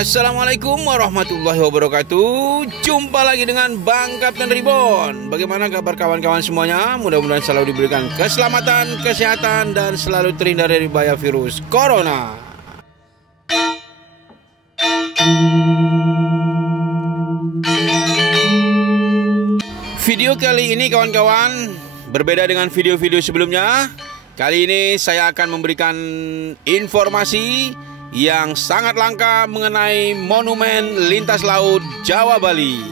Assalamualaikum warahmatullahi wabarakatuh. Jumpa lagi dengan Bang Kapten Ribon. Bagaimana kabar kawan-kawan semuanya? Mudah-mudahan selalu diberikan keselamatan, kesehatan, dan selalu terhindar dari bahaya virus corona. Video kali ini kawan-kawan berbeda dengan video-video sebelumnya. Kali ini saya akan memberikan informasi yang sangat langka mengenai monumen lintas laut Jawa Bali.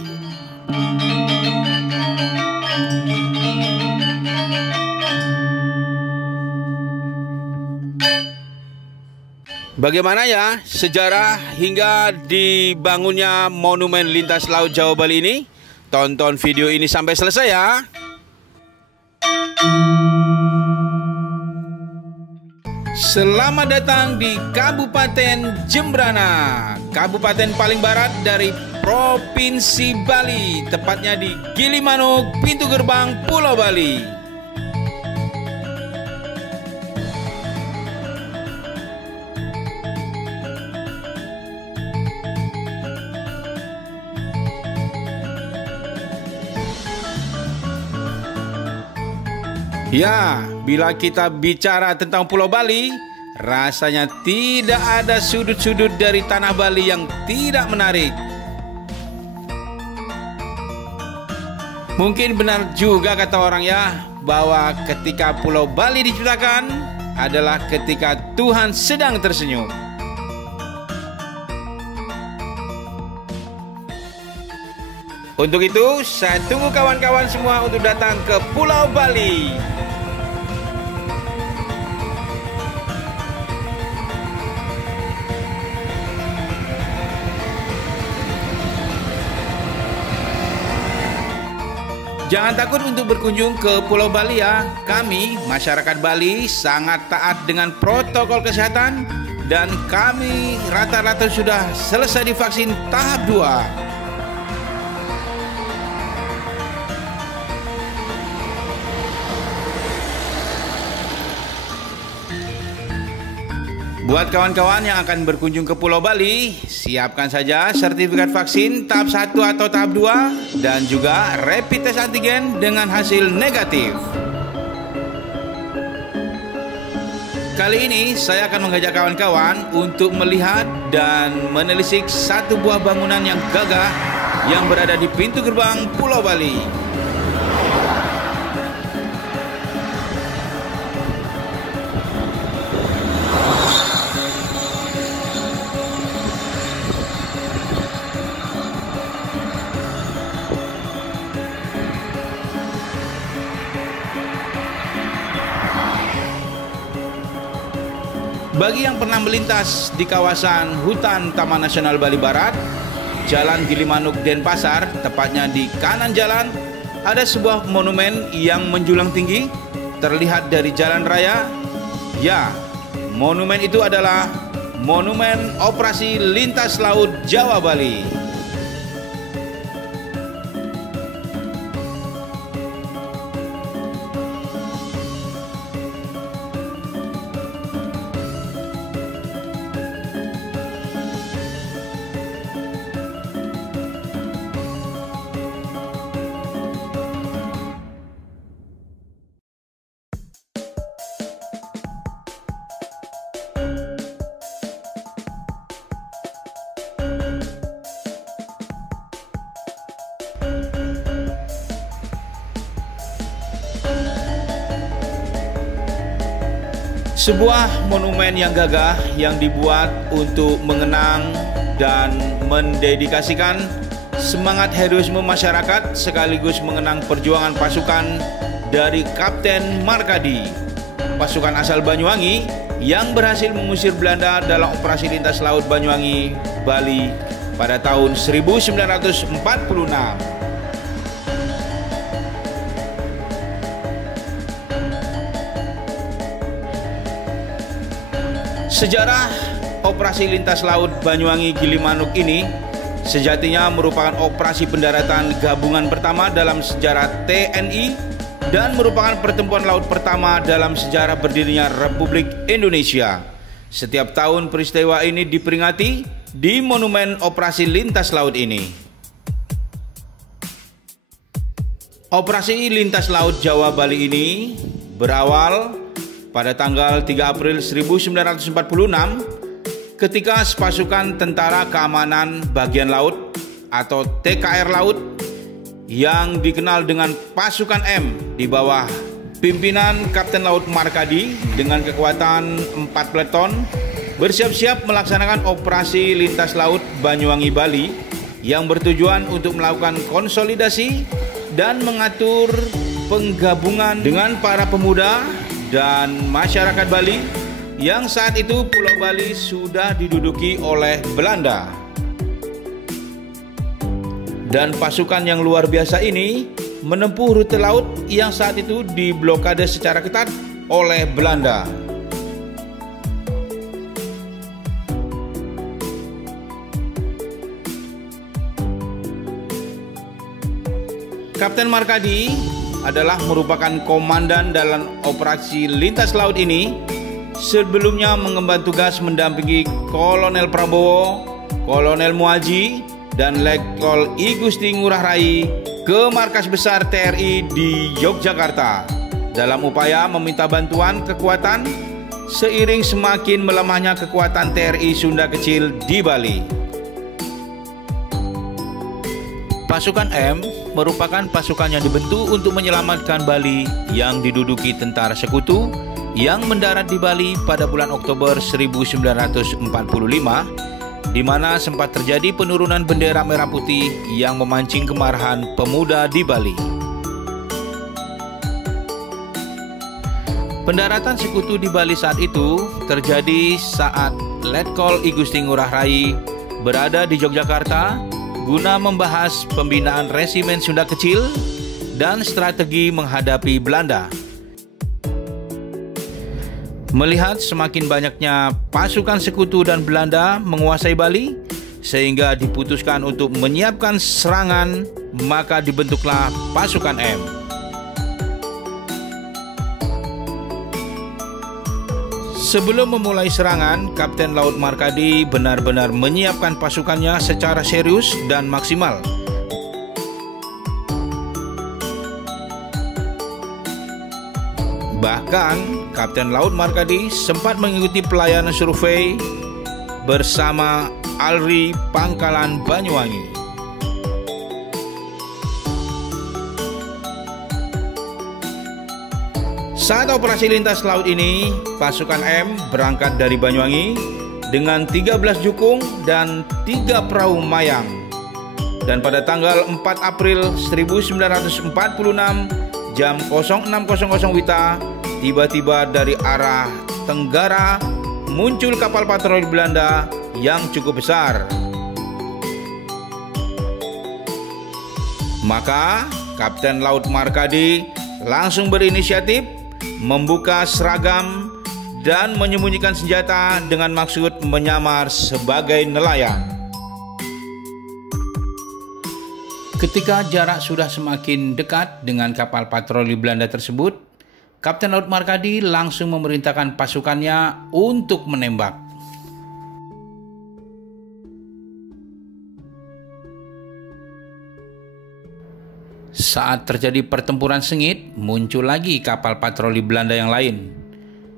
Bagaimana ya sejarah hingga dibangunnya monumen lintas laut Jawa Bali ini? Tonton video ini sampai selesai ya. Selamat datang di Kabupaten Jembrana, kabupaten paling barat dari Provinsi Bali, tepatnya di Gilimanuk, pintu gerbang Pulau Bali. Ya, bila kita bicara tentang Pulau Bali, rasanya tidak ada sudut-sudut dari tanah Bali yang tidak menarik. Mungkin benar juga kata orang ya, bahwa ketika Pulau Bali diciptakan adalah ketika Tuhan sedang tersenyum. Untuk itu, saya tunggu kawan-kawan semua untuk datang ke Pulau Bali. Jangan takut untuk berkunjung ke Pulau Bali ya. Kami, masyarakat Bali, sangat taat dengan protokol kesehatan dan kami rata-rata sudah selesai divaksin tahap 2. Buat kawan-kawan yang akan berkunjung ke Pulau Bali, siapkan saja sertifikat vaksin tahap 1 atau tahap 2 dan juga rapid test antigen dengan hasil negatif. Kali ini saya akan mengajak kawan-kawan untuk melihat dan menelisik satu buah bangunan yang gagah yang berada di pintu gerbang Pulau Bali. Bagi yang pernah melintas di kawasan hutan Taman Nasional Bali Barat, Jalan Gilimanuk Denpasar, tepatnya di kanan jalan, ada sebuah monumen yang menjulang tinggi, terlihat dari jalan raya. Ya, monumen itu adalah Monumen Operasi Lintas Laut Jawa Bali. Sebuah monumen yang gagah yang dibuat untuk mengenang dan mendedikasikan semangat heroisme masyarakat sekaligus mengenang perjuangan pasukan dari Kapten Markadi, pasukan asal Banyuwangi yang berhasil mengusir Belanda dalam operasi lintas laut Banyuwangi, Bali pada tahun 1946. Sejarah operasi lintas laut Banyuwangi Gilimanuk ini sejatinya merupakan operasi pendaratan gabungan pertama dalam sejarah TNI dan merupakan pertempuran laut pertama dalam sejarah berdirinya Republik Indonesia. Setiap tahun peristiwa ini diperingati di monumen operasi lintas laut ini. Operasi lintas laut Jawa Bali ini berawal pada tanggal 3 April 1946 ketika pasukan Tentara Keamanan Bagian Laut atau TKR Laut yang dikenal dengan Pasukan M di bawah pimpinan Kapten Laut Markadi dengan kekuatan 4 peleton bersiap-siap melaksanakan operasi lintas laut Banyuwangi Bali yang bertujuan untuk melakukan konsolidasi dan mengatur penggabungan dengan para pemuda dan masyarakat Bali yang saat itu Pulau Bali sudah diduduki oleh Belanda. Dan pasukan yang luar biasa ini menempuh rute laut yang saat itu diblokade secara ketat oleh Belanda. Kapten Markadi adalah merupakan komandan dalam operasi lintas laut ini. Sebelumnya mengemban tugas mendampingi Kolonel Prabowo, Kolonel Muaji, dan Letkol I Gusti Ngurah Rai ke markas besar TRI di Yogyakarta dalam upaya meminta bantuan kekuatan seiring semakin melemahnya kekuatan TRI Sunda Kecil di Bali. Pasukan M merupakan pasukan yang dibentuk untuk menyelamatkan Bali yang diduduki tentara sekutu yang mendarat di Bali pada bulan Oktober 1945, di mana sempat terjadi penurunan bendera merah putih yang memancing kemarahan pemuda di Bali. Pendaratan sekutu di Bali saat itu terjadi saat Letkol I Gusti Ngurah Rai berada di Yogyakarta guna membahas pembinaan resimen Sunda Kecil dan strategi menghadapi Belanda. Melihat semakin banyaknya pasukan sekutu dan Belanda menguasai Bali, sehingga diputuskan untuk menyiapkan serangan, maka dibentuklah pasukan M. Sebelum memulai serangan, Kapten Laut Markadi benar-benar menyiapkan pasukannya secara serius dan maksimal. Bahkan, Kapten Laut Markadi sempat mengikuti pelayanan survei bersama Alri Pangkalan Banyuwangi. Saat operasi lintas laut ini, pasukan M berangkat dari Banyuwangi dengan 13 jukung dan 3 perahu mayang. Dan pada tanggal 4 April 1946 jam 06.00 WITA, tiba-tiba dari arah tenggara muncul kapal patroli Belanda yang cukup besar. Maka Kapten Laut Markadi langsung berinisiatif membuka seragam dan menyembunyikan senjata dengan maksud menyamar sebagai nelayan. Ketika jarak sudah semakin dekat dengan kapal patroli Belanda tersebut, Kapten Laut Markadi langsung memerintahkan pasukannya untuk menembak. Saat terjadi pertempuran sengit, muncul lagi kapal patroli Belanda yang lain.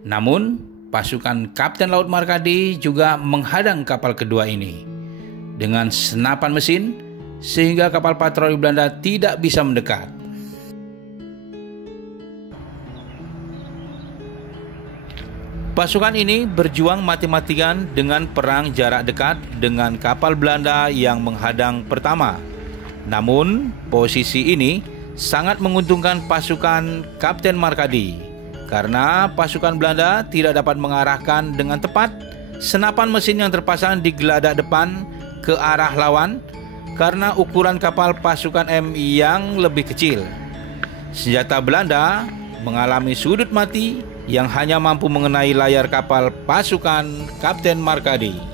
Namun, pasukan Kapten Laut Markadi juga menghadang kapal kedua ini dengan senapan mesin, sehingga kapal patroli Belanda tidak bisa mendekat. Pasukan ini berjuang mati-matian dengan perang jarak dekat dengan kapal Belanda yang menghadang pertama. Namun, posisi ini sangat menguntungkan pasukan Kapten Markadi karena pasukan Belanda tidak dapat mengarahkan dengan tepat senapan mesin yang terpasang di geladak depan ke arah lawan karena ukuran kapal pasukan M yang lebih kecil. Senjata Belanda mengalami sudut mati yang hanya mampu mengenai layar kapal pasukan Kapten Markadi.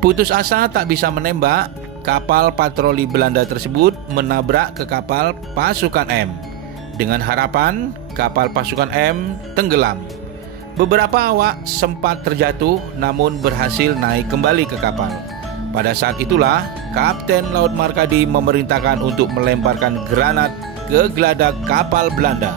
Putus asa tak bisa menembak, kapal patroli Belanda tersebut menabrak ke kapal pasukan M dengan harapan kapal pasukan M tenggelam. Beberapa awak sempat terjatuh namun berhasil naik kembali ke kapal. Pada saat itulah Kapten Laut Markadi memerintahkan untuk melemparkan granat ke geladak kapal Belanda.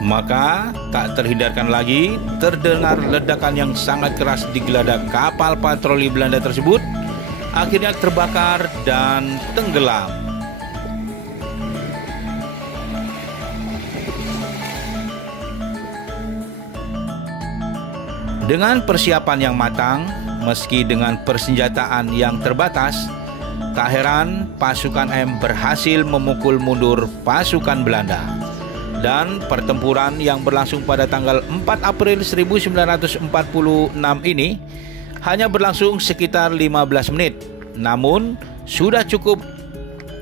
Maka tak terhindarkan lagi terdengar ledakan yang sangat keras di geladak kapal patroli Belanda tersebut. Akhirnya terbakar dan tenggelam. Dengan persiapan yang matang, meski dengan persenjataan yang terbatas, tak heran pasukan M berhasil memukul mundur pasukan Belanda. Dan pertempuran yang berlangsung pada tanggal 4 April 1946 ini hanya berlangsung sekitar 15 menit, namun sudah cukup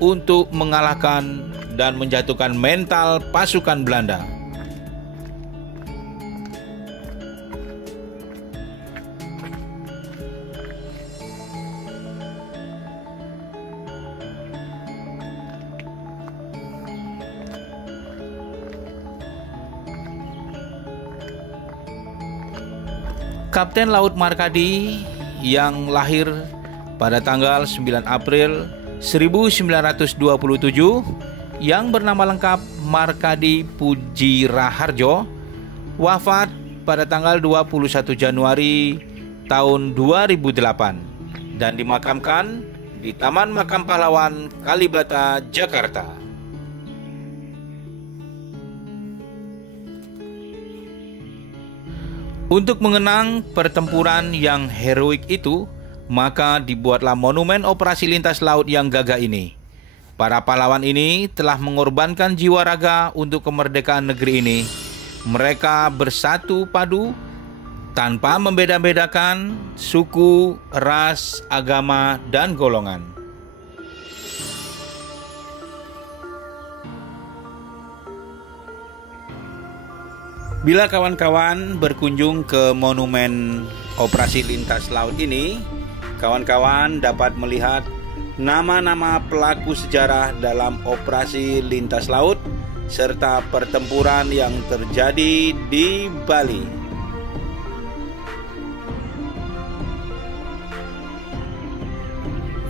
untuk mengalahkan dan menjatuhkan mental pasukan Belanda. Kapten Laut Markadi yang lahir pada tanggal 9 April 1927 yang bernama lengkap Markadi Puji Raharjo, wafat pada tanggal 21 Januari tahun 2008 dan dimakamkan di Taman Makam Pahlawan Kalibata, Jakarta. Untuk mengenang pertempuran yang heroik itu, maka dibuatlah monumen operasi lintas laut yang gagah ini. Para pahlawan ini telah mengorbankan jiwa raga untuk kemerdekaan negeri ini. Mereka bersatu padu tanpa membeda-bedakan suku, ras, agama, dan golongan. Bila kawan-kawan berkunjung ke monumen operasi lintas laut ini, kawan-kawan dapat melihat nama-nama pelaku sejarah dalam operasi lintas laut serta pertempuran yang terjadi di Bali.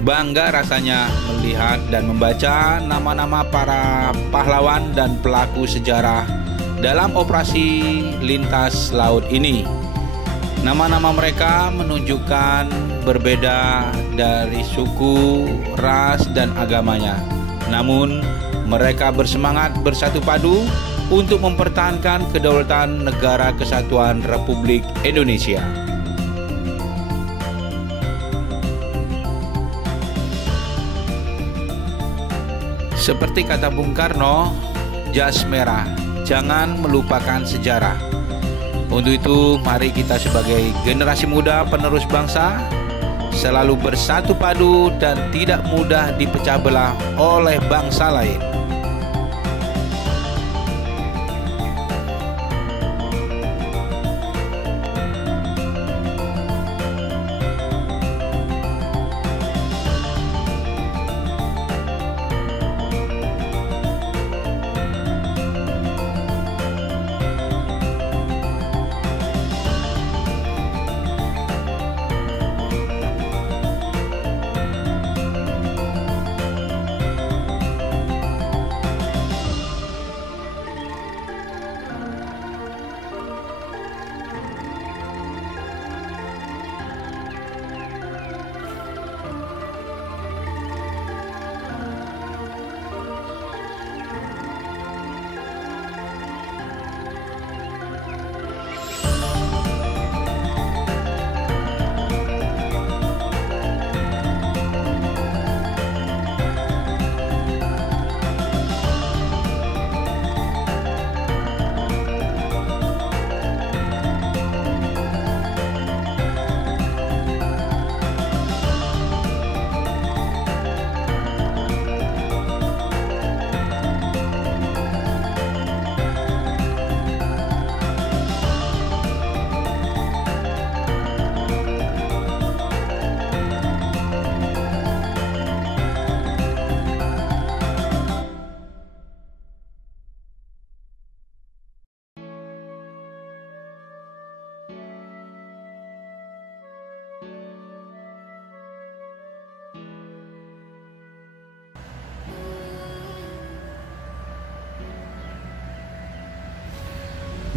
Bangga rasanya melihat dan membaca nama-nama para pahlawan dan pelaku sejarah dalam operasi lintas laut ini. Nama-nama mereka menunjukkan berbeda dari suku, ras, dan agamanya. Namun, mereka bersemangat bersatu padu untuk mempertahankan kedaulatan Negara Kesatuan Republik Indonesia. Seperti kata Bung Karno, jas merah, jangan melupakan sejarah. Untuk itu, mari kita sebagai generasi muda penerus bangsa selalu bersatu padu dan tidak mudah dipecah belah oleh bangsa lain.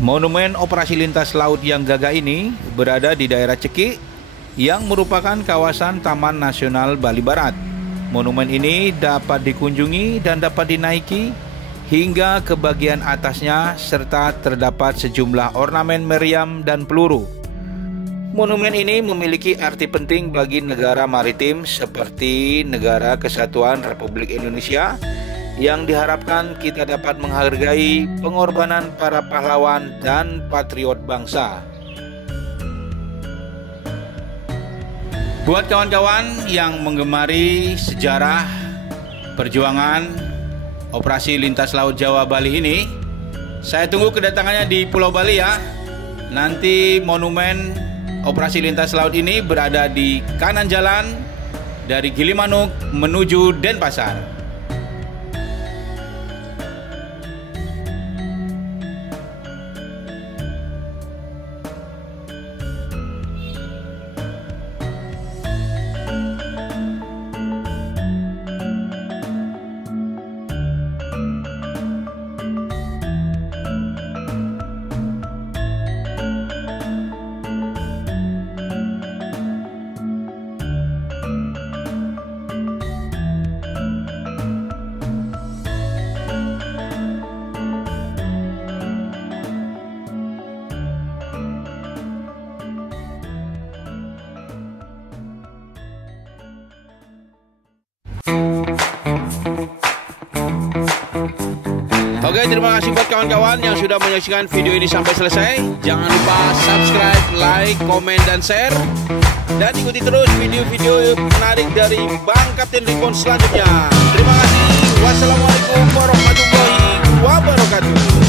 Monumen Operasi Lintas Laut yang gagah ini berada di daerah Ceki yang merupakan kawasan Taman Nasional Bali Barat. Monumen ini dapat dikunjungi dan dapat dinaiki hingga ke bagian atasnya serta terdapat sejumlah ornamen meriam dan peluru. Monumen ini memiliki arti penting bagi negara maritim seperti Negara Kesatuan Republik Indonesia yang diharapkan kita dapat menghargai pengorbanan para pahlawan dan patriot bangsa. Buat kawan-kawan yang menggemari sejarah perjuangan Operasi Lintas Laut Jawa Bali ini, saya tunggu kedatangannya di Pulau Bali ya. Nanti monumen Operasi Lintas Laut ini berada di kanan jalan dari Gilimanuk menuju Denpasar. Oke, terima kasih buat kawan-kawan yang sudah menyaksikan video ini sampai selesai. Jangan lupa subscribe, like, komen, dan share. Dan ikuti terus video-video menarik dari Bang Kapten Ripon selanjutnya. Terima kasih. Wassalamualaikum warahmatullahi wabarakatuh.